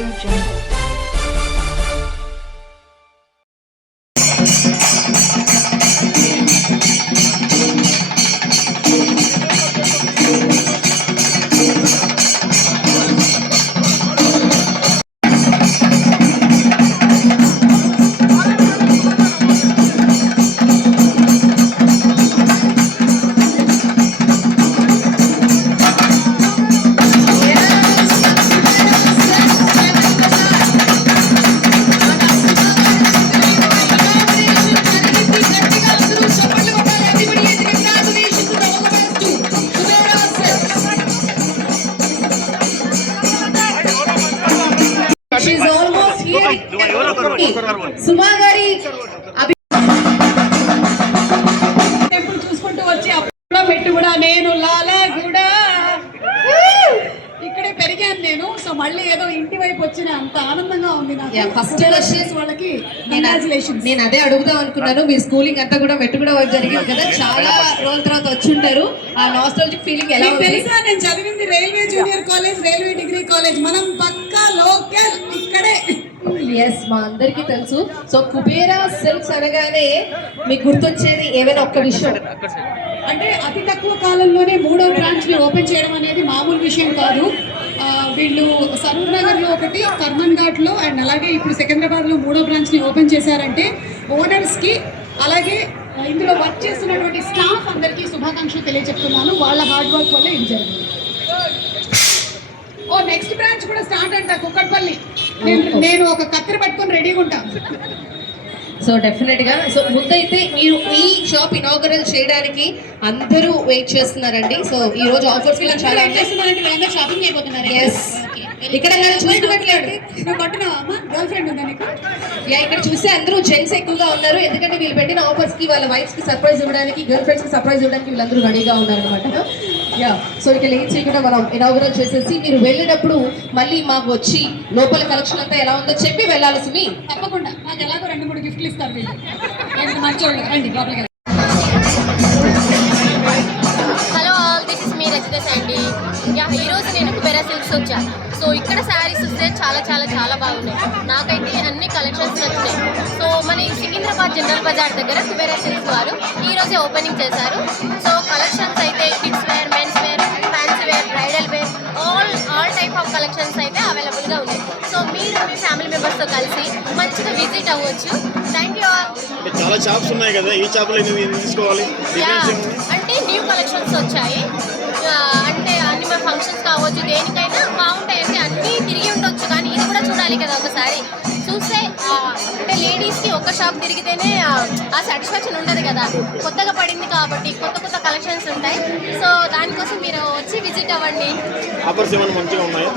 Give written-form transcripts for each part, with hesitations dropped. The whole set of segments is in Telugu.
Audio Jungle. She's almost here. సుమా గారి టెంపుల్ చూసుకుంటూ వచ్చి అప్పుడు పెట్టి కూడా నేను లాలా కూడా ఇక్కడే పెరిగాను నేను. సో మళ్ళీ ఏదో ఇంటి వైపు వచ్చిన అంత ఆనందంగా ఉంది నాకు. ఫస్ట్ రషెస్ వాళ్ళకి కంగ్రాచులేషన్స్. నేను అదే అడుగుదాం అనుకున్నాను. మీ స్కూలింగ్ అంతా కూడా మెట్టు కూడా జరిగింది కదా, చాలా రోజుల తర్వాత వచ్చి ఉంటారు. ఆ నాస్టాల్జిక్ ఫీలింగ్ ఎలా తెలుసా? నేను చదివింది railway junior college, railway degree college. మనం పక్కా లోకల్ ఇక్కడే. ఎస్, మా అందరికీ తెలుసు. సో కుబేరా సిల్క్స్ అనగానే మీకు గుర్తొచ్చేది ఏమైనా ఒక్క విషయం? అంటే అతి తక్కువ కాలంలోనే 3వ బ్రాంచ్ ని ఓపెన్ చేయడం అనేది మామూలు విషయం కాదు. వీళ్ళు సరూర్ నగర్ లో ఒకటి, కర్మన్ ఘాట్ లో, అండ్ అలాగే ఇప్పుడు సికింద్రాబాద్ లో 3వ బ్రాంచ్ ని ఓపెన్ చేశారంటే ఓనర్స్ కి, అలాగే ఇందులో వర్క్ చేస్తున్నటువంటి స్టాఫ్ అందరికీ శుభాకాంక్షలు తెలియజెప్తున్నాను. వాళ్ళ హార్డ్ వర్క్ వల్ల ఇది జరిగింది. ఓ నెక్స్ట్ బ్రాంచ్ కూడా స్టార్ట్ అంట, కుక్కట్పల్లి. నేను ఒక కత్తెర పట్టుకొని రెడీగా ఉంటాను. సో డెఫినెట్ గా. సో ముందైతే మీరు ఈ షాప్ ఇనాగరల్ చేయడానికి అందరూ వెయిట్ చేస్తున్నారండి. సో ఈ రోజు ఆఫర్స్ కూడా చాలా షాపింగ్ అయిపోతున్నారు. ఇక్కడ చూసుకున్నట్లయితే గర్ల్ ఫ్రెండ్ ఉందా నీకు? ఇక్కడ చూస్తే అందరూ జెంట్స్ ఎక్కువగా ఉన్నారు. ఎందుకంటే వీళ్ళు పెట్టిన ఆఫర్స్ కి వాళ్ళ వైఫ్స్ కి సర్ప్రైజ్ ఇవ్వడానికి, గర్ల్ ఫ్రెండ్స్ కి సర్ప్రైజ్ ఇవ్వడానికి వీళ్ళందరూ రెడీగా ఉన్నారు అనమాట. సో ఇక లేట్ చేయకుండా మనం ఇనాగరల్ చేసేసి మీరు వెళ్ళేటప్పుడు మళ్ళీ మాకు వచ్చి లోపల కలెక్షన్ అంతా ఎలా ఉందో చెప్పి వెళ్ళాలి సుమి. తప్పకుండా. నాకు ఎలాగో 2-3 గిఫ్ట్లు ఇస్తారు వీళ్ళు. మంచోళ్ళు రండి లోపలికి. హలో ఆల్, దిస్ ఇస్ మీ రజిత అండి. ఈరోజు నేను కుబేరా సిల్క్స్ వచ్చాను. సో ఇక్కడ శారీస్ వస్తే చాలా చాలా చాలా బాగున్నాయి. నాకైతే అన్ని కలెక్షన్స్ నచ్చినాయి. సో మన సికింద్రాబాద్ జనరల్ బజార్ దగ్గర కుబేరా సిల్క్స్ వారు ఈరోజే ఓపెనింగ్ చేశారు. సో కలెక్షన్స్ అయితే kids wear, men's wear, fancy wear, bridal wear, all type of collections అయితే అవైలబుల్గా ఉన్నాయి. సో మీరు మీ ఫ్యామిలీ మెంబర్స్తో కలిసి మంచిగా విజిట్ అవ్వచ్చు. Thank you all. చాలా షాప్స్ ఉన్నాయి కదా, ఈ షాప్లో తీసుకోవాలి అంటే న్యూ కలెక్షన్స్ వచ్చాయి. అంటే అన్ని ఫంక్షన్స్ కావచ్చు, దేనికైనా బాగుంటాయండి. అన్నీ తిరిగి ఉండొచ్చు, కానీ ఇది కూడా చూడాలి కదా ఒకసారి. చూస్తే అంటే లేడీస్కి ఒక షాప్ తిరిగితేనే ఆ సాటిస్ఫాక్షన్ ఉండదు కదా. కొత్తగా పడింది కాబట్టి కొత్త కొత్త కలెక్షన్స్ ఉంటాయి. సో దానికోసం మీరు వచ్చి విజిట్ అవ్వండి. ఆఫర్స్ ఏమైనా మంచిగా ఉన్నాయి?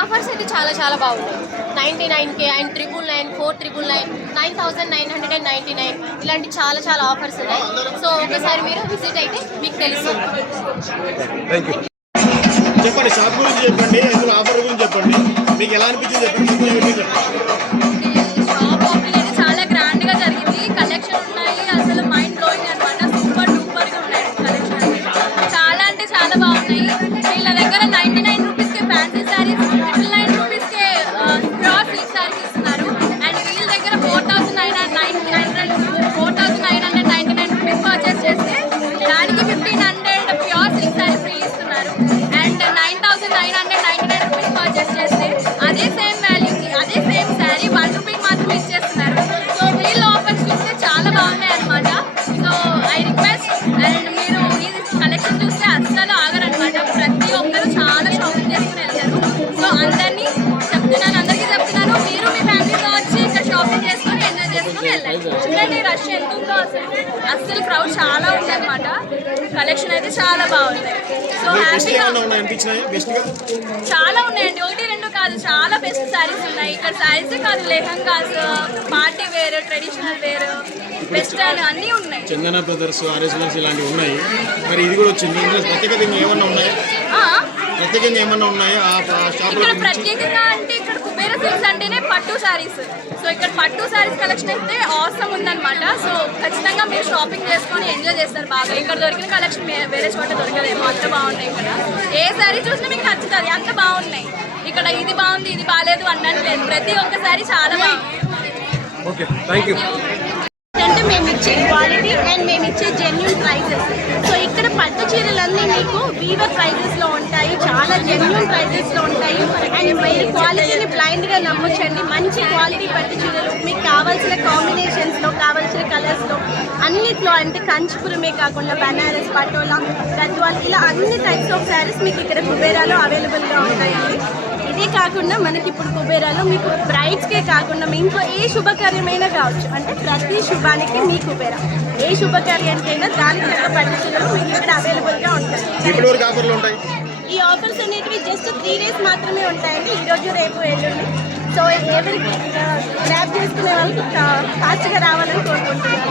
ఆఫర్స్ అయితే చాలా చాలా బాగున్నాయి. 99K అండ్ 999, 499, 9999 ఇలాంటి చాలా చాలా ఆఫర్స్ ఉన్నాయి. సో ఒకసారి మీరు విజిట్ అయితే మీకు తెలుస్తుంది. చెప్పండి, షాప్ గురించి చెప్పండి, ఇందులో ఆఫర్ గురించి చెప్పండి, మీకు ఎలా అనిపించింది చెప్పండి. షాప్ ఓపెనింగ్ అయితే చాలా గ్రాండ్గా జరిగింది. కలెక్షన్ ఉన్నాయి, అసలు మైండ్ బ్లోయింగ్ అనమాట. సూపర్ డూపర్గా ఉన్నాయి కలెక్షన్. చాలా అంటే చాలా బాగున్నాయి. వీళ్ళ దగ్గర 99 రూపీస్కే ఫ్యాన్సీ శారీస్, 999 రూపీస్కే క్రాస్ సిల్క్ శారీస్ ఇస్తున్నారు. అండ్ వీళ్ళ దగ్గర 4,999 రూపీస్ పర్చేస్ చేస్తే దానికి 1,500 ప్యూర్ సిల్క్ శారీ ఫ్రీ ఇస్తున్నారు. అండ్ 9,999 రూపీస్ పర్చేస్ చేస్తే అదే సేమ్ వాల్యూకి అదే సేమ్ శారీ 1 రూపీకి మాత్రమే ఇచ్చేస్తున్నారు. సో వీళ్ళ ఆఫర్స్ చూస్తే చాలా బాగున్నాయి అనమాట. సో ఐ రిక్వెస్ట్, అండ్ మీరు ఈ కలెక్షన్ చూస్తే అస్సలు ఆగరనమాట. ప్రతి ఒక్కరు చాలా షాపింగ్ చేసుకుని వెళ్తారు. సో అందరికీ చెప్తున్నాను, మీరు మీ ఫ్యామిలీతో వచ్చి ఇక్కడ షాపింగ్ చేసుకొని ఎంజాయ్ చేసుకుని వెళ్ళండి. చూడండి రష్ ఎంత ఉందో, అస్సలు క్రౌడ్ చాలా ఉందన్నమాట. కలెక్షన్ అయితే చాలా బాగుంది. సో హ్యాపీగా చాలా ఉన్నాయండి, 1-2 కాదు, చాలా బెస్ట్ శారీస్ ఉన్నాయి ఇక్కడ. శారీసే కాదు, lehengas, party wear, traditional wear, western అన్నీ ఉన్నాయి. చందన బ్రదర్స్, ఆర్ఎస్ ఇలాంటివి ఉన్నాయి. మరి ఇది కూడా వచ్చింది. ప్రత్యేకంగా ఏమన్నా ఉన్నాయి? ఇక్కడ ప్రత్యేకంగా అంటే ఇక్కడ కుబేరా సిల్క్స్ అంటేనే పట్టు శారీస్. సో ఇక్కడ పట్టు శారీస్ కలెక్షన్ అయితే ఆసమ్ ఉందన్నమాట. సో ఖచ్చితంగా మీరు షాపింగ్ చేసుకొని ఎంజాయ్ చేస్తారు బాగా. ఇక్కడ దొరికిన కలెక్షన్ వేరే చోట దొరకదేమో, అంత బాగున్నాయి. ఇక్కడ ఏ శారీ చూసినా మీకు నచ్చుతుంది, అంత బాగున్నాయి. ఇక్కడ ఇది బాగుంది ఇది బాగాలేదు అనట్లేదు, ప్రతి ఒక్కసారి చాలా బాగుంది. Okay, thank you. అంటే మేము ఇచ్చే క్వాలిటీ అండ్ మేము ఇచ్చే జెన్యున్ ప్రైజెస్. సో ఇక్కడ పట్టు చీరలన్నీ మీకు వీవర్ ప్రైజెస్లో ఉంటాయి, చాలా జెన్యున్ ప్రైజెస్లో ఉంటాయి. అండ్ మీరు క్వాలిటీని బ్లైండ్గా నమ్మొచ్చండి. మంచి క్వాలిటీ పట్టు చీరలు మీకు కావాల్సిన కాంబినేషన్స్లో, కావాల్సిన కలర్స్లో అన్నిట్లో, అంటే కంచిపురమే కాకుండా బనారస్, పటోలా, గద్వాల్ ఇలా అన్ని టైప్స్ ఆఫ్ శారీస్ మీకు ఇక్కడ కుబేరాలో అవైలబుల్గా ఉంటాయండి. ఇదే కాకుండా మనకి ఇప్పుడు కుబేరాలో మీకు బ్రైడ్స్కే కాకుండా మీ ఇంట్లో ఏ శుభకార్యమైనా కావచ్చు, అంటే ప్రతి శుభానికి మీ కుబేరా ఏ శుభకార్యానికైనా దానికి తగ్గ పట్టించడం మీకు ఇక్కడ అవైలబుల్గా ఉంటాయి. ఇప్పటి వరకు ఆఫర్లు ఉంటాయి. ఈ ఆఫర్స్ అనేటివి జస్ట్ 3 days మాత్రమే ఉంటాయండి, ఈరోజు రేపు ఎల్లుండి. సో ఎవరికి గ్రాప్ చేసుకునే వాళ్ళకి ఫాస్ట్గా రావాలని కోరుకుంటున్నాను.